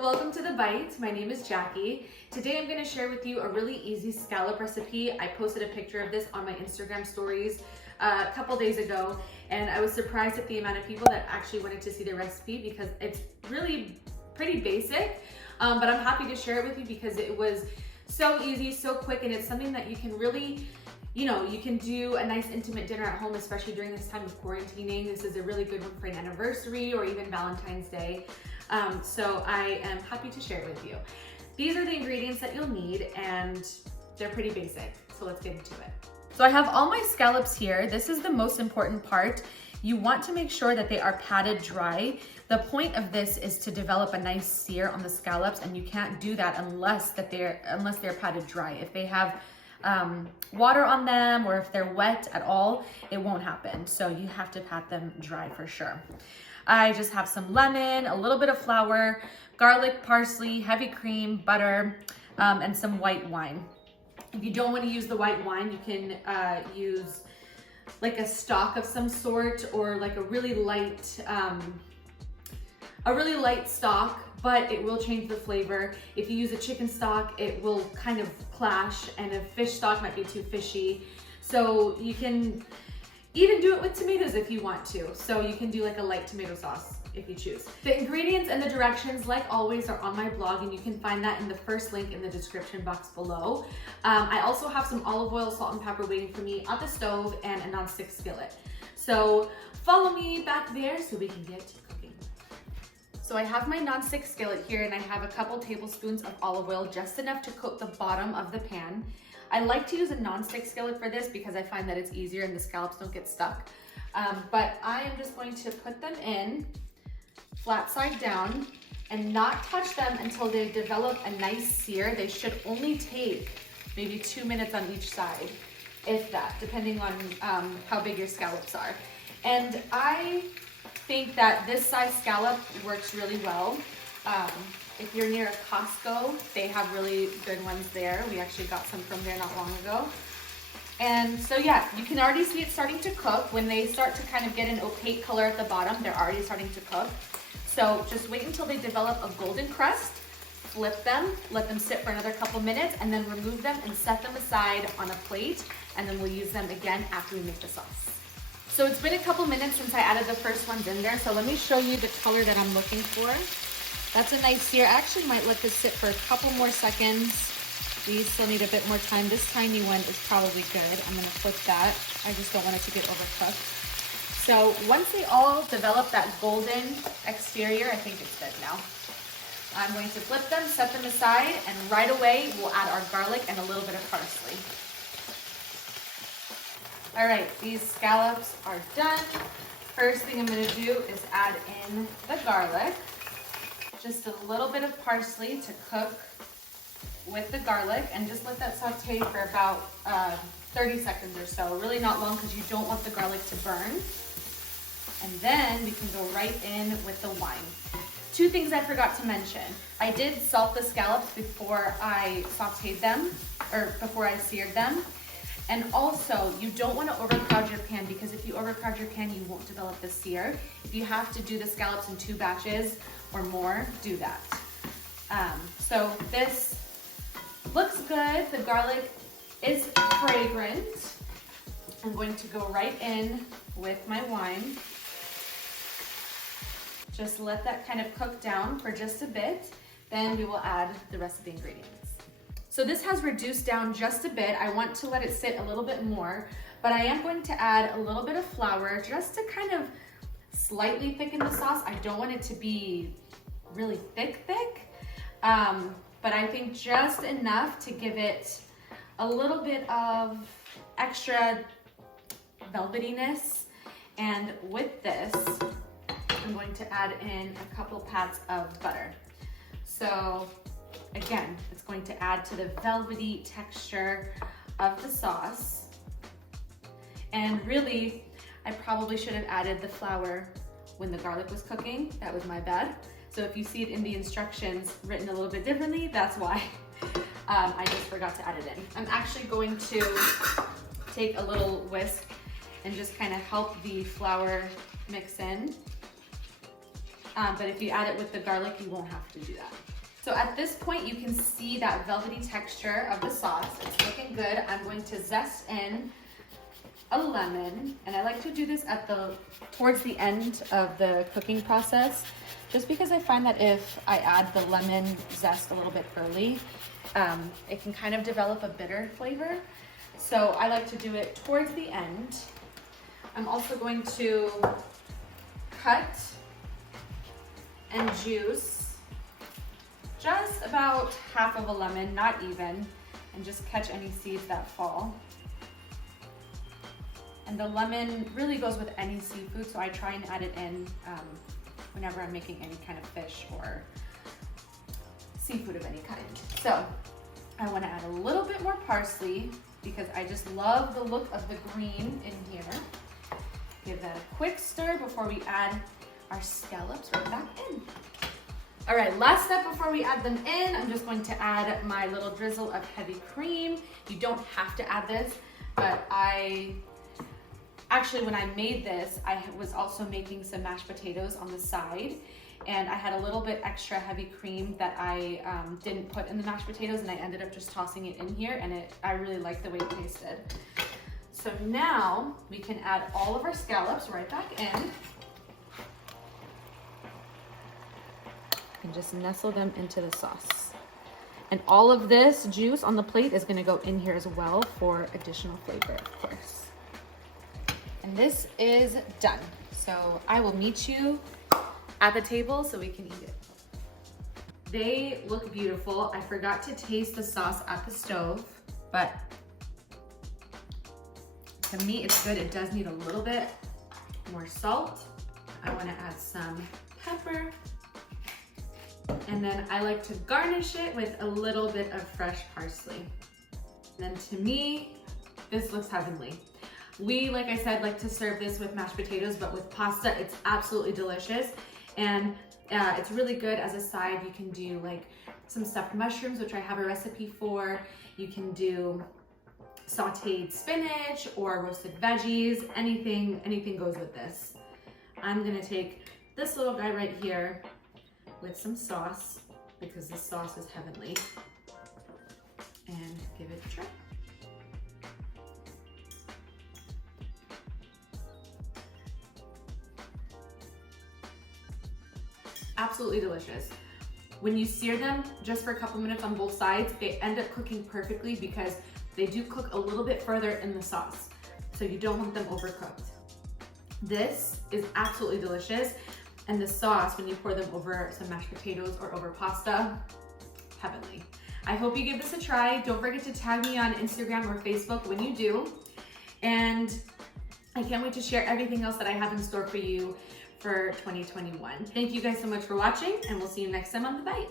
welcome to The Bite. My name is Jackie. Today I'm going to share with you a really easy scallop recipe. I posted a picture of this on my Instagram stories a couple days ago, and I was surprised at the amount of people that actually wanted to see the recipe because it's really pretty basic, but I'm happy to share it with you because it was so easy, so quick, and it's something that you can really, you can do a nice intimate dinner at home, especially during this time of quarantining. This is a really good one for an anniversary or even Valentine's Day. So I am happy to share it with you. These are the ingredients that you'll need, and they're pretty basic. So let's get into it. So I have all my scallops here. This is the most important part. You want to make sure that they are patted dry. The point of this is to develop a nice sear on the scallops, and you can't do that unless they're patted dry. If they have water on them or if they're wet at all, it won't happen. So you have to pat them dry for sure. I just have some lemon, a little bit of flour, garlic, parsley, heavy cream, butter, and some white wine. If you don't want to use the white wine, you can use like a stock of some sort, or like a really light stock, but it will change the flavor. If you use a chicken stock, it will kind of clash, and a fish stock might be too fishy. So you can even do it with tomatoes if you want to. So you can do like a light tomato sauce if you choose. The ingredients and the directions, like always, are on my blog, and you can find that in the first link in the description box below. I also have some olive oil, salt, and pepper waiting for me on the stove, and a non-stick skillet. So follow me back there so we can get to cooking. So I have my non-stick skillet here, and I have a couple tablespoons of olive oil, just enough to coat the bottom of the pan. I like to use a non-stick skillet for this because I find that it's easier and the scallops don't get stuck. But I am just going to put them in flat side down and not touch them until they develop a nice sear. They should only take maybe 2 minutes on each side, if that, depending on how big your scallops are. And I think that this size scallop works really well. If you're near a Costco, they have really good ones there. We actually got some from there not long ago. And so yeah, you can already see it starting to cook. When they start to kind of get an opaque color at the bottom, they're already starting to cook. So just wait until they develop a golden crust, flip them, let them sit for another couple minutes, and then remove them and set them aside on a plate, and then we'll use them again after we make the sauce. So it's been a couple minutes since I added the first ones in there, so let me show you the color that I'm looking for. That's a nice sear. I actually might let this sit for a couple more seconds. These still need a bit more time. This tiny one is probably good. I'm gonna flip that. I just don't want it to get overcooked. So once they all develop that golden exterior, I think it's good now. I'm going to flip them, set them aside, and right away we'll add our garlic and a little bit of parsley. All right, these scallops are done. First thing I'm gonna do is add in the garlic. Just a little bit of parsley to cook with the garlic, and just let that saute for about 30 seconds or so. Really not long, because you don't want the garlic to burn. And then we can go right in with the wine. Two things I forgot to mention. I did salt the scallops before I sauteed them, or before I seared them. And also, you don't want to overcrowd your pan, because if you overcrowd your pan, you won't develop the sear. If you have to do the scallops in 2 batches or more, do that. So this looks good. The garlic is fragrant. I'm going to go right in with my wine. Just let that kind of cook down for just a bit. Then we will add the rest of the ingredients. So this has reduced down just a bit. I want to let it sit a little bit more, but I am going to add a little bit of flour just to kind of slightly thicken the sauce. I don't want it to be really thick, but I think just enough to give it a little bit of extra velvetyness. And with this, I'm going to add in a couple pats of butter. So again, it's going to add to the velvety texture of the sauce. And really, I probably should have added the flour when the garlic was cooking. That was my bad. So if you see it in the instructions written a little bit differently, that's why. I just forgot to add it in. I'm actually going to take a little whisk and just kind of help the flour mix in. but if you add it with the garlic, you won't have to do that. So at this point, you can see that velvety texture of the sauce. It's looking good. I'm going to zest in a lemon, and I like to do this towards the end of the cooking process, just because I find that if I add the lemon zest a little bit early, it can kind of develop a bitter flavor. So I like to do it towards the end. I'm also going to cut and juice just about half of a lemon, not even, and just catch any seeds that fall. And the lemon really goes with any seafood, so I try and add it in whenever I'm making any kind of fish or seafood of any kind. So I want to add a little bit more parsley because I just love the look of the green in here. Give that a quick stir before we add our scallops right back in. All right, last step before we add them in, I'm just going to add my little drizzle of heavy cream. You don't have to add this, but actually, when I made this, I was also making some mashed potatoes on the side, and I had a little bit extra heavy cream that I didn't put in the mashed potatoes, and I ended up just tossing it in here, and I really liked the way it tasted. So now we can add all of our scallops right back in and just nestle them into the sauce. And all of this juice on the plate is gonna go in here as well for additional flavor, of course. And this is done. So I will meet you at the table so we can eat it. They look beautiful. I forgot to taste the sauce at the stove, but to me it's good. It does need a little bit more salt. I want to add some pepper. And then I like to garnish it with a little bit of fresh parsley. And then to me, this looks heavenly. We, like I said, like to serve this with mashed potatoes, but with pasta, it's absolutely delicious. And it's really good as a side. You can do like some stuffed mushrooms, which I have a recipe for. You can do sauteed spinach or roasted veggies. Anything goes with this. I'm gonna take this little guy right here with some sauce, because this sauce is heavenly, and give it a try. Absolutely delicious. When you sear them just for a couple minutes on both sides, they end up cooking perfectly because they do cook a little bit further in the sauce. So you don't want them overcooked. This is absolutely delicious. And the sauce, when you pour them over some mashed potatoes or over pasta, heavenly. I hope you give this a try. Don't forget to tag me on Instagram or Facebook when you do. And I can't wait to share everything else that I have in store for you for 2021. Thank you guys so much for watching, and we'll see you next time on The Bite.